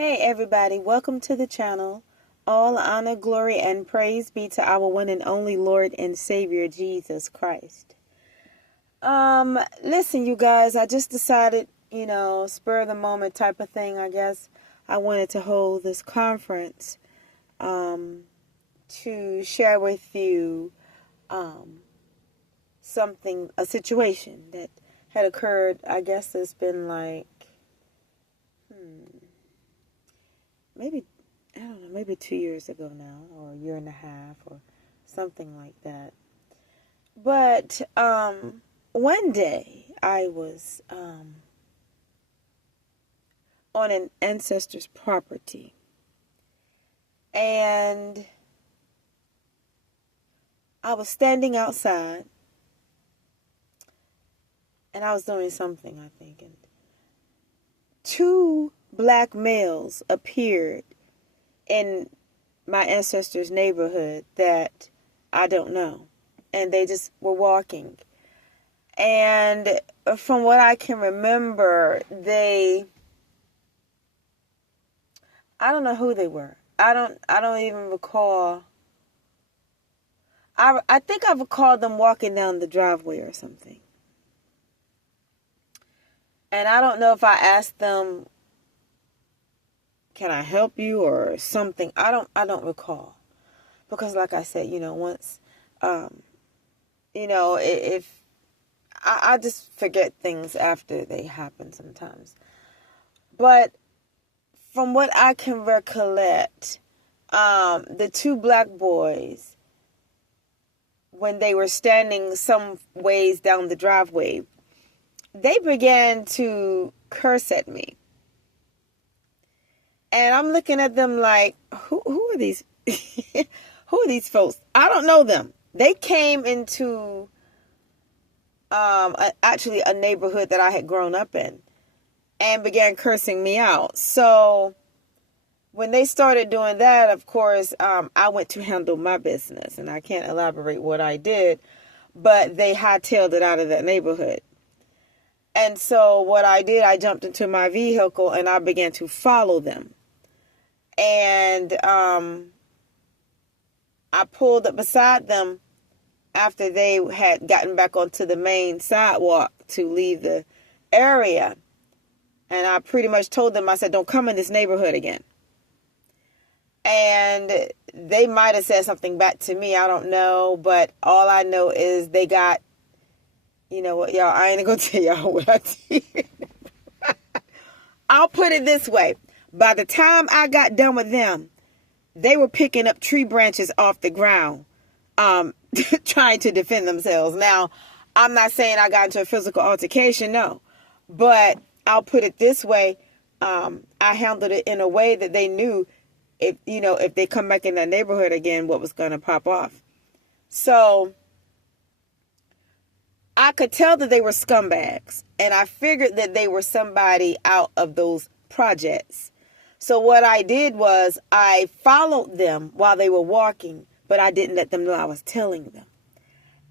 Hey everybody, welcome to the channel. All honor, glory, and praise be to our one and only Lord and Savior, Jesus Christ. Listen, you guys, I just decided, spur of the moment type of thing, I guess. I wanted to hold this conference, to share with you, a situation that had occurred. I guess it's been like, maybe, I don't know, maybe 2 years ago now, or a year and a half, or something like that. But one day I was on an ancestor's property, and I was standing outside, and I was doing something, I think, and two black males appeared in my ancestors' neighborhood that I don't know. And they just were walking. And from what I can remember, I don't know who they were. I don't even recall. I think I recalled them walking down the driveway or something. And I don't know if I asked them, can I help you or something? I don't recall. Because like I said, once, if I just forget things after they happen sometimes. But from what I can recollect, the two black boys, when they were standing some ways down the driveway, they began to curse at me. And I'm looking at them like, who are these? Who are these folks? I don't know them. They came into actually a neighborhood that I had grown up in and began cursing me out. So when they started doing that, of course, I went to handle my business. And I can't elaborate what I did, but they hightailed it out of that neighborhood. And so what I did, I jumped into my vehicle and I began to follow them. And I pulled up beside them after they had gotten back onto the main sidewalk to leave the area. And I pretty much told them, I said, don't come in this neighborhood again. And they might have said something back to me. I don't know. But all I know is they got, you know what, y'all, I ain't going to tell y'all what I did. I'll put it this way. By the time I got done with them, they were picking up tree branches off the ground, trying to defend themselves. Now, I'm not saying I got into a physical altercation, no. But I'll put it this way. I handled it in a way that they knew if they come back in that neighborhood again, what was going to pop off. So I could tell that they were scumbags. And I figured that they were somebody out of those projects. So what I did was I followed them while they were walking, but I didn't let them know I was telling them.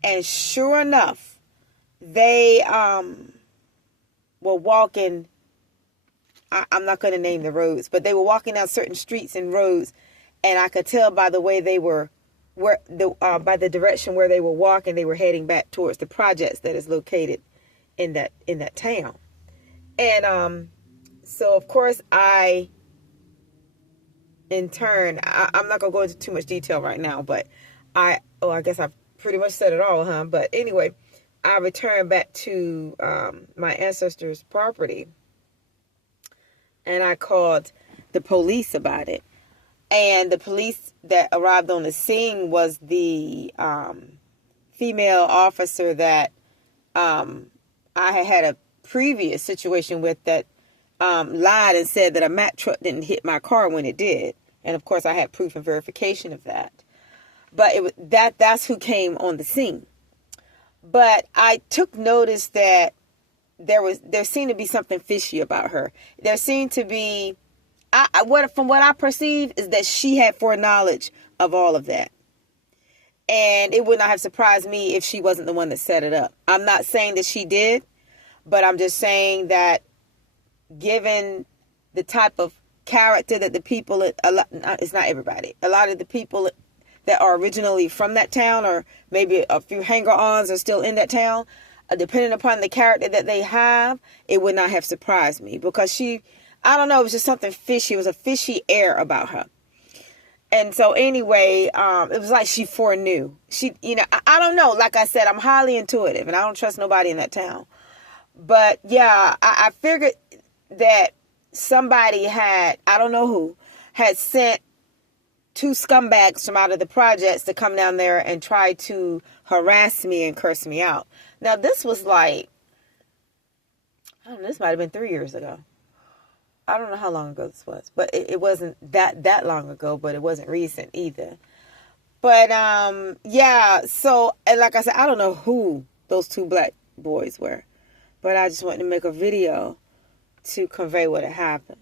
And sure enough, they were walking. I'm not going to name the roads, but they were walking down certain streets and roads, and I could tell by the way they were, by the direction where they were walking, they were heading back towards the projects that is located in that town. And so of course in turn, I'm not going to go into too much detail right now, but I guess I've pretty much said it all, huh? But anyway, I returned back to my ancestors' property, and I called the police about it. And the police that arrived on the scene was the female officer that I had a previous situation with that lied and said that a Mack truck didn't hit my car when it did. And of course I had proof and verification of that. But that's who came on the scene. But I took notice that there seemed to be something fishy about her. There seemed to be, from what I perceive, is that she had foreknowledge of all of that. And it would not have surprised me if she wasn't the one that set it up. I'm not saying that she did, but I'm just saying that given the type of character that the people, it's not everybody, a lot of the people that are originally from that town, or maybe a few hanger-ons are still in that town, depending upon the character that they have, it would not have surprised me, because she, I don't know, it was just something fishy. It was a fishy air about her. And so anyway, it was like she foreknew. She, I don't know. Like I said, I'm highly intuitive, and I don't trust nobody in that town. But yeah, I figured that somebody had, I don't know who, had sent 2 scumbags from out of the projects to come down there and try to harass me and curse me out. Now, this was like, I don't know, this might have been 3 years ago. I don't know how long ago this was, but it wasn't that long ago, but it wasn't recent either. But, yeah, so, and like I said, I don't know who those 2 black boys were, but I just wanted to make a video to convey what had happened.